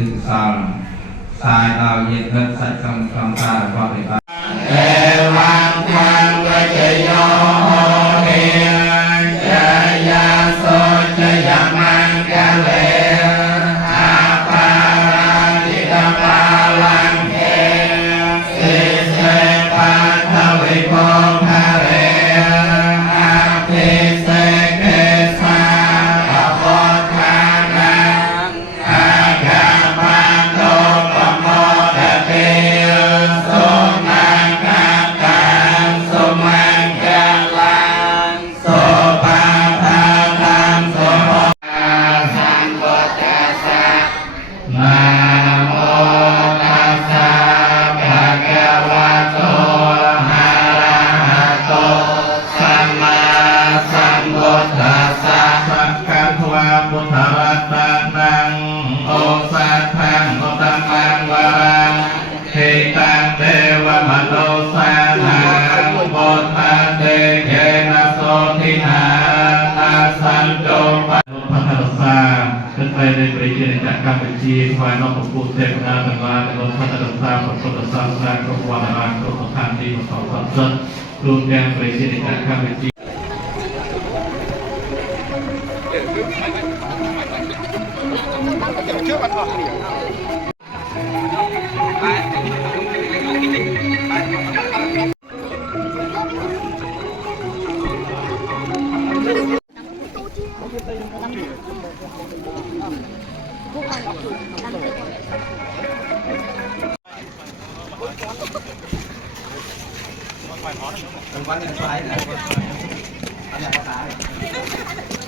ตึกซองสายดาวเย็นเลิศสัจจังคำตาพอไปบ้างเอวังวังวิจโยเฮียจยาโสจยามังกะเลอาปาราติตาปาลังเทสิเสปัทถวิโภคาเรอาภิเสกสาปะโพธานังอาคาปันโตปโมทเตสุมังคตังสุมังคลังสุปาภาคังสุโมสัมพุทธัสสะนะโมตัสสะภะคะวะโตอะระหะโตสัมมาสัมพุทธัสสะสัพพะวะพุทธรัตนังโอสัทธังโอตัมมังวรังเทตังเทวมโนสานังโมทะเตเกนะโสทินาอาสันโตปะพัทธสาขึ้นไปในปริยญาณการบัญชีถวายน้อมปู่เทพนาตังวาในรถพัทธสาผลพุทธศาสนาครบวรรณครบทานดีของสองพันต้นรวมแกงปริยญาณการบัญชีมันวันยังไงนะอันนี้ภาษา